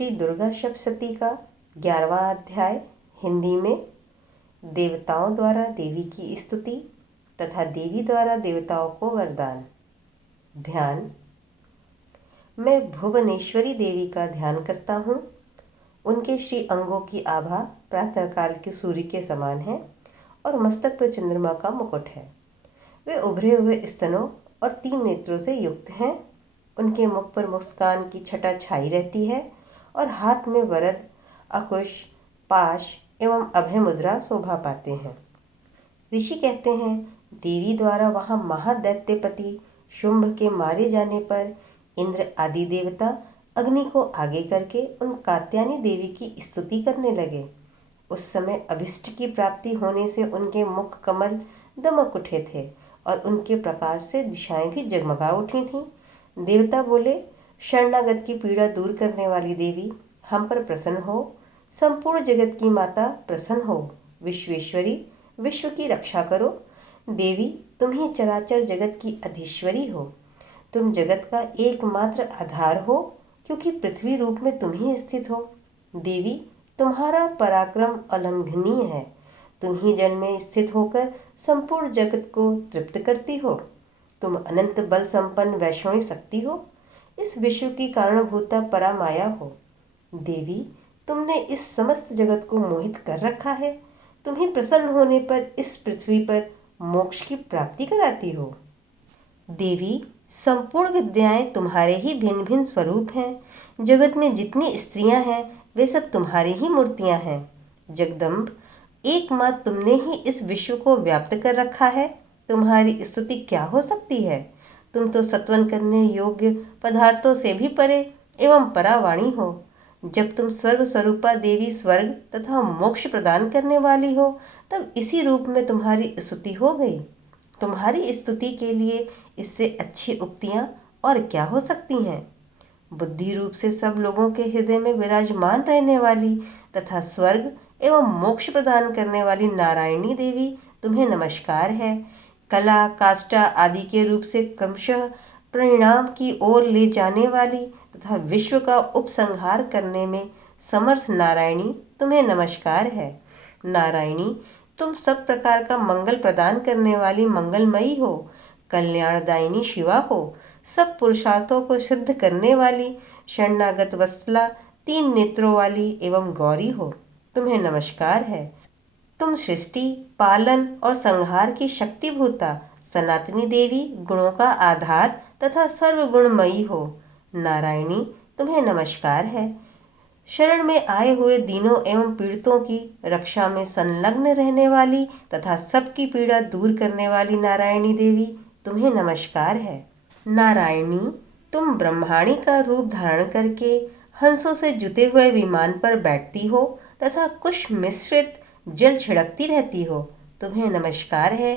श्री दुर्गा सप्तशती का 11वां अध्याय हिंदी में देवताओं द्वारा देवी की स्तुति तथा देवी द्वारा देवताओं को वरदान। ध्यान। मैं भुवनेश्वरी देवी का ध्यान करता हूँ। उनके श्री अंगों की आभा प्रातःकाल के सूर्य के समान है और मस्तक पर चंद्रमा का मुकुट है। वे उभरे हुए स्तनों और 3 नेत्रों से युक्त हैं। उनके मुख पर मुस्कान की छटा छाई रहती है और हाथ में वरद, अकुश, पाश एवं अभय मुद्रा शोभा पाते हैं। ऋषि कहते हैं, देवी द्वारा वहाँ महादैत्यपति शुंभ के मारे जाने पर इंद्र आदि देवता अग्नि को आगे करके उन कात्यायनी देवी की स्तुति करने लगे। उस समय अभिष्ट की प्राप्ति होने से उनके मुख कमल दमक उठे थे और उनके प्रकाश से दिशाएं भी जगमगा उठी थीं। देवता बोले, शरणागत की पीड़ा दूर करने वाली देवी, हम पर प्रसन्न हो। संपूर्ण जगत की माता प्रसन्न हो। विश्वेश्वरी, विश्व की रक्षा करो। देवी, तुम ही चराचर जगत की अधीश्वरी हो। तुम जगत का एकमात्र आधार हो, क्योंकि पृथ्वी रूप में तुम ही स्थित हो। देवी, तुम्हारा पराक्रम अलंघनीय है। तुम ही जल में स्थित होकर संपूर्ण जगत को तृप्त करती हो। तुम अनंत बल संपन्न वैष्णवी शक्ति हो। इस विश्व की कारणभूता परामाया हो। देवी, तुमने इस समस्त जगत को मोहित कर रखा है। तुम ही प्रसन्न होने पर इस पृथ्वी पर मोक्ष की प्राप्ति कराती हो। देवी, संपूर्ण विद्याएं तुम्हारे ही भिन्न भिन्न स्वरूप हैं। जगत में जितनी स्त्रियां हैं वे सब तुम्हारी ही मूर्तियां हैं। जगदम्ब, एकमात्र तुमने ही इस विश्व को व्याप्त कर रखा है। तुम्हारी स्तुति क्या हो सकती है। तुम तो सत्वन करने योग्य पदार्थों से भी परे एवं परावाणी हो। जब तुम सर्व स्वरूपा देवी स्वर्ग तथा मोक्ष प्रदान करने वाली हो, तब इसी रूप में तुम्हारी स्तुति हो गई। तुम्हारी स्तुति के लिए इससे अच्छी उक्तियां और क्या हो सकती हैं। बुद्धि रूप से सब लोगों के हृदय में विराजमान रहने वाली तथा स्वर्ग एवं मोक्ष प्रदान करने वाली नारायणी देवी, तुम्हें नमस्कार है। कला, काष्ठा आदि के रूप से क्रमशः परिणाम की ओर ले जाने वाली तथा विश्व का उपसंहार करने में समर्थ नारायणी, तुम्हें नमस्कार है। नारायणी, तुम सब प्रकार का मंगल प्रदान करने वाली मंगलमयी हो। कल्याणदायिनी शिवा हो। सब पुरुषार्थों को सिद्ध करने वाली शरणागत वत्सला, 3 नेत्रों वाली एवं गौरी हो। तुम्हें नमस्कार है। तुम सृष्टि, पालन और संहार की शक्तिभूता सनातनी देवी, गुणों का आधार तथा सर्वगुणमयी हो। नारायणी, तुम्हें नमस्कार है। शरण में आए हुए दीनों एवं पीड़ितों की रक्षा में संलग्न रहने वाली तथा सबकी पीड़ा दूर करने वाली नारायणी देवी, तुम्हें नमस्कार है। नारायणी, तुम ब्रह्माणी का रूप धारण करके हंसों से जुते हुए विमान पर बैठती हो तथा कुश मिश्रित जल छिड़कती रहती हो। तुम्हें नमस्कार है।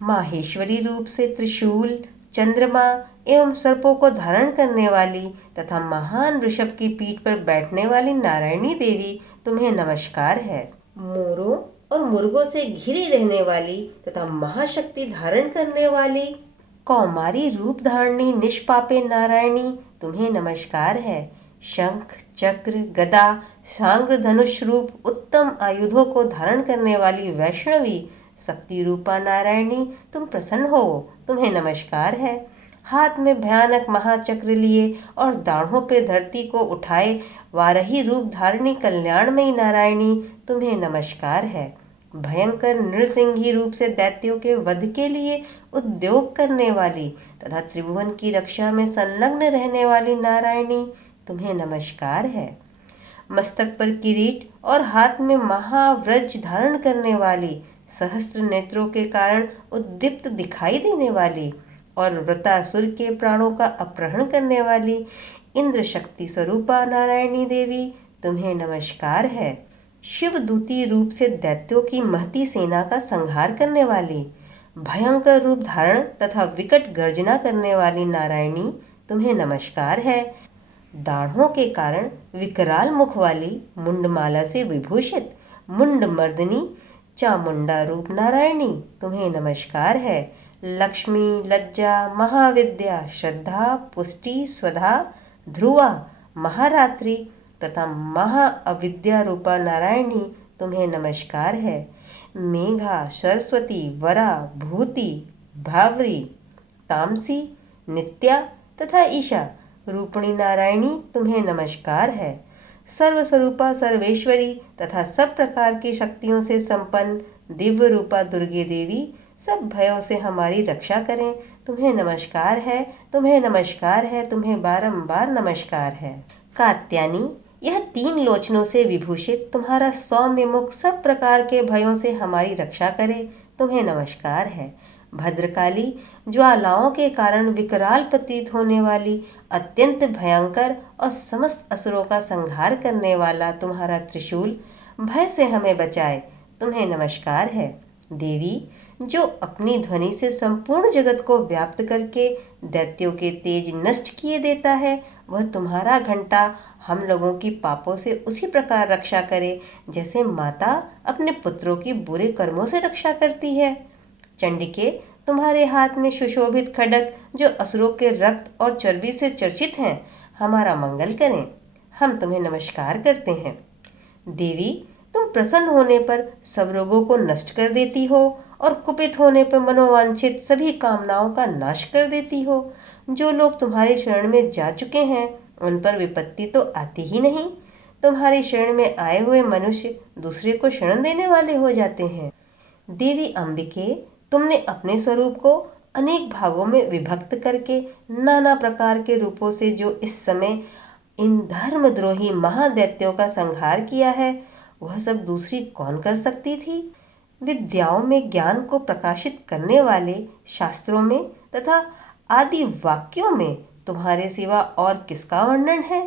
माहेश्वरी रूप से त्रिशूल, चंद्रमा एवं सर्पों को धारण करने वाली तथा महान ऋषभ की पीठ पर बैठने वाली नारायणी देवी, तुम्हें नमस्कार है। मोरों और मुर्गों से घिरी रहने वाली तथा महाशक्ति धारण करने वाली कौमारी रूप धारणी निष्पापे नारायणी, तुम्हें नमस्कार है। शंख, चक्र, गदा, सांग्र धनुष रूप उत्तम आयुधों को धारण करने वाली वैष्णवी शक्ति रूपा नारायणी, तुम प्रसन्न हो। तुम्हें नमस्कार है। हाथ में भयानक महाचक्र लिए और दाढ़ों पे धरती को उठाए वाराही रूप धारणी कल्याणमयी नारायणी, तुम्हें नमस्कार है। भयंकर नृसिंही रूप से दैत्यों के वध के लिए उद्योग करने वाली तथा त्रिभुवन की रक्षा में संलग्न रहने वाली नारायणी, तुम्हें नमस्कार है। मस्तक पर किरीट और हाथ में महाव्रज धारण करने वाली, सहस्त्र नेत्रों के कारण उद्दीप्त दिखाई देने वाली और वृतासुर के प्राणों का अपहरण करने वाली इंद्र शक्ति स्वरूपा नारायणी देवी, तुम्हें नमस्कार है। शिवदूती रूप से दैत्यों की महती सेना का संहार करने वाली, भयंकर रूप धारण तथा विकट गर्जना करने वाली नारायणी, तुम्हें नमस्कार है। दाढ़ों के कारण विकराल मुख वाली, मुंडमाला से विभूषित मुंडमर्दिनी चामुंडा रूप नारायणी, तुम्हें नमस्कार है। लक्ष्मी, लज्जा, महाविद्या, श्रद्धा, पुष्टि, स्वधा, ध्रुवा, महारात्रि, तथा महा अविद्या रूपा नारायणी तुम्हें नमस्कार है। मेघा, सरस्वती, वरा, भूति, भावरी, तामसी, नित्या तथा ईशा रूपिणी नारायणी तुम्हें नमस्कार है। सर्वस्वरूपा सर्वेश्वरी तथा सब प्रकार की शक्तियों से संपन्न दिव्य रूपा दुर्गे देवी सब भयों से हमारी रक्षा करें, तुम्हें नमस्कार है, तुम्हें नमस्कार है, तुम्हें बारंबार नमस्कार है। कात्यायनी, यह 3 लोचनों से विभूषित तुम्हारा सौम्य मुख सब प्रकार के भयों से हमारी रक्षा करे, तुम्हें नमस्कार है। भद्रकाली, ज्वालाओं के कारण विकराल प्रतीत होने वाली अत्यंत भयंकर और समस्त असुरों का संहार करने वाला तुम्हारा त्रिशूल भय से हमें बचाए, तुम्हें नमस्कार है। देवी, जो अपनी ध्वनि से संपूर्ण जगत को व्याप्त करके दैत्यों के तेज नष्ट किए देता है, वह तुम्हारा घंटा हम लोगों की पापों से उसी प्रकार रक्षा करे जैसे माता अपने पुत्रों की बुरे कर्मों से रक्षा करती है। चंडिके, तुम्हारे हाथ में सुशोभित खड्ग जो असुरों के रक्त और चर्बी से चर्चित हैं, हमारा मंगल करें, हम तुम्हें नमस्कार करते हैं। देवी, तुम प्रसन्न होने पर सब रोगों को नष्ट कर देती हो और कुपित होने पर मनोवांछित सभी कामनाओं का नाश कर देती हो। जो लोग तुम्हारे शरण में जा चुके हैं उन पर विपत्ति तो आती ही नहीं। तुम्हारी शरण में आए हुए मनुष्य दूसरे को शरण देने वाले हो जाते हैं। देवी अंबिके, तुमने अपने स्वरूप को अनेक भागों में विभक्त करके नाना प्रकार के रूपों से जो इस समय इन धर्मद्रोही महादैत्यों का संहार किया है, वह सब दूसरी कौन कर सकती थी। विद्याओं में ज्ञान को प्रकाशित करने वाले शास्त्रों में तथा आदि वाक्यों में तुम्हारे सिवा और किसका वर्णन है,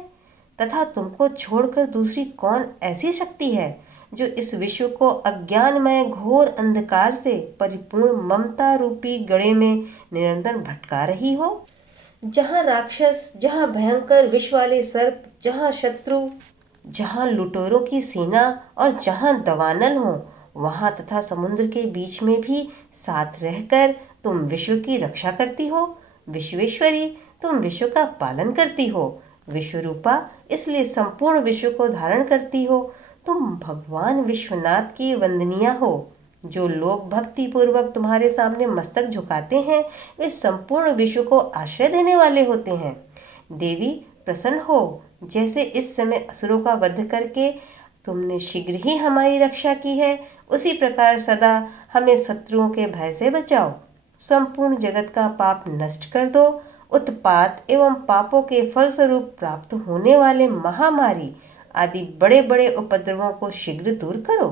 तथा तुमको छोड़कर दूसरी कौन ऐसी शक्ति है जो इस विश्व को अज्ञानमय घोर अंधकार से परिपूर्ण ममता रूपी गड़े में निरंतर भटका रही हो। जहाँ राक्षस, जहाँ भयंकर विष वाले सर्प, जहाँ शत्रु, जहाँ लुटेरों की सेना और जहाँ दवानल हो, वहाँ तथा समुद्र के बीच में भी साथ रहकर तुम विश्व की रक्षा करती हो। विश्वेश्वरी, तुम विश्व का पालन करती हो। विश्वरूपा, इसलिए संपूर्ण विश्व को धारण करती हो। तुम भगवान विश्वनाथ की वंदनीय हो। जो लोग भक्ति पूर्वक तुम्हारे सामने मस्तक झुकाते हैं, वे संपूर्ण विश्व को आश्रय देने वाले होते हैं। देवी, प्रसन्न हो। जैसे इस समय असुरों का वध करके तुमने शीघ्र ही हमारी रक्षा की है, उसी प्रकार सदा हमें शत्रुओं के भय से बचाओ। संपूर्ण जगत का पाप नष्ट कर दो। उत्पात एवं पापों के फलस्वरूप प्राप्त होने वाले महामारी आदि बड़े बड़े उपद्रवों को शीघ्र दूर करो।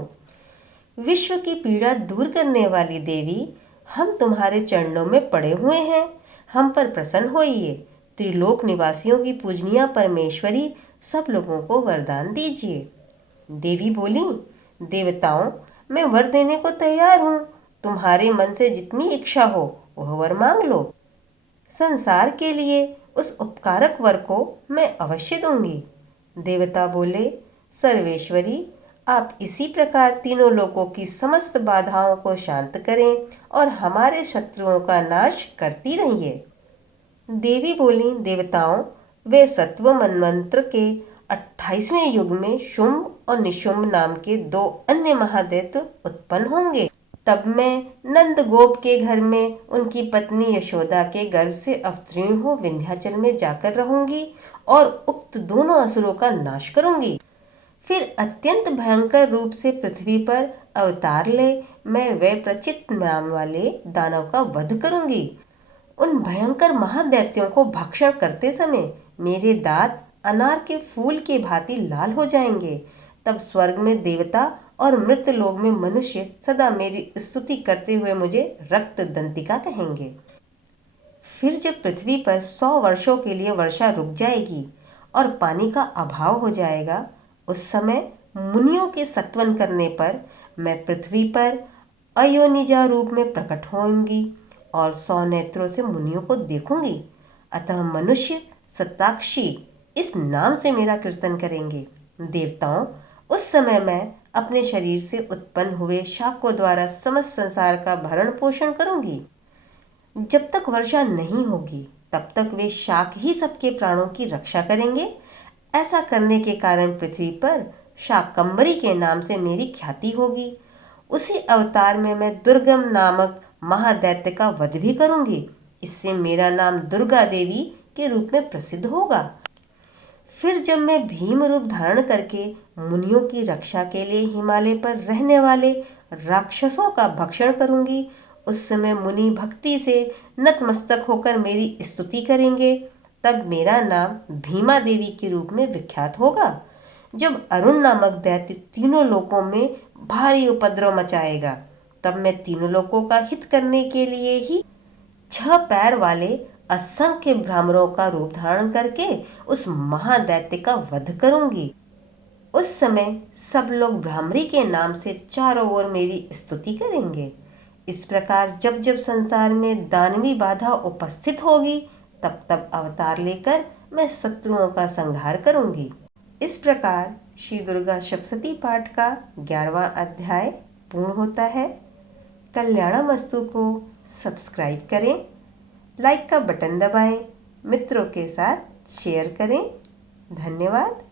विश्व की पीड़ा दूर करने वाली देवी, हम तुम्हारे चरणों में पड़े हुए हैं, हम पर प्रसन्न होइए। त्रिलोक निवासियों की पूजनीय परमेश्वरी, सब लोगों को वरदान दीजिए। देवी बोली, देवताओं, मैं वर देने को तैयार हूँ। तुम्हारे मन से जितनी इच्छा हो वह वर मांग लो। संसार के लिए उस उपकारक वर को मैं अवश्य दूंगी। देवता बोले, सर्वेश्वरी, आप इसी प्रकार तीनों लोकों की समस्त बाधाओं को शांत करें और हमारे शत्रुओं का नाश करती रहिए। देवी बोली, देवताओं, वे सत्व मनमंत्र के 28वें युग में शुंभ और निशुंभ नाम के 2 अन्य महादैत्य उत्पन्न होंगे। तब मैं नंद गोप के घर में उनकी पत्नी यशोदा के गर्भ से अवतीर्ण हो विंध्याचल में जाकर रहूंगी और उक्त दोनों असुरों का नाश करूंगी। फिर अत्यंत भयंकर रूप से पृथ्वी पर अवतार ले मैं वे प्रचित नाम वाले दानव का वध करूंगी। उन भयंकर महादैत्यों को भक्षण करते समय मेरे दांत अनार के फूल की भांति लाल हो जाएंगे। तब स्वर्ग में देवता और मृत लोक में मनुष्य सदा मेरी स्तुति करते हुए मुझे रक्त दंतिका कहेंगे। फिर जब पृथ्वी पर 100 वर्षों के लिए वर्षा रुक जाएगी और पानी का अभाव हो जाएगा, उस समय मुनियों के सत्वन करने पर मैं पृथ्वी पर अयोनिजा रूप में प्रकट होंगी और 100 नेत्रों से मुनियों को देखूंगी। अतः मनुष्य सताक्षी इस नाम से मेरा कीर्तन करेंगे। देवताओं, उस समय मैं अपने शरीर से उत्पन्न हुए शाकों द्वारा समस्त संसार का भरण पोषण करूंगी। जब तक वर्षा नहीं होगी तब तक वे शाक ही सबके प्राणों की रक्षा करेंगे। ऐसा करने के कारण पृथ्वी पर शाकंभरी के नाम से मेरी ख्याति होगी। उसी अवतार में मैं दुर्गम नामक महादैत्य का वध भी करूंगी। इससे मेरा नाम दुर्गा देवी के रूप में प्रसिद्ध होगा। फिर जब मैं भीम रूप धारण करके मुनियों की रक्षा के लिए हिमालय पर रहने वाले राक्षसों का भक्षण करूंगी, उस समय मुनि भक्ति से नतमस्तक होकर मेरी स्तुति करेंगे। तब मेरा नाम भीमा देवी के रूप में विख्यात होगा। जब अरुण नामक दैत्य तीनों लोकों में भारी उपद्रव मचाएगा, तब मैं तीनों लोकों का हित करने के लिए ही 6 पैर वाले असंख्य भ्रामरों का रूप धारण करके उस महादैत्य का वध करूंगी। उस समय सब लोग भ्रामरी के नाम से चारों ओर मेरी स्तुति करेंगे। इस प्रकार जब जब संसार में दानवी बाधा उपस्थित होगी, तब तब अवतार लेकर मैं शत्रुओं का संहार करूंगी। इस प्रकार श्री दुर्गा सप्तशती पाठ का 11वां अध्याय पूर्ण होता है। कल्याणमस्तु को सब्सक्राइब करें, लाइक का बटन दबाएं, मित्रों के साथ शेयर करें। धन्यवाद।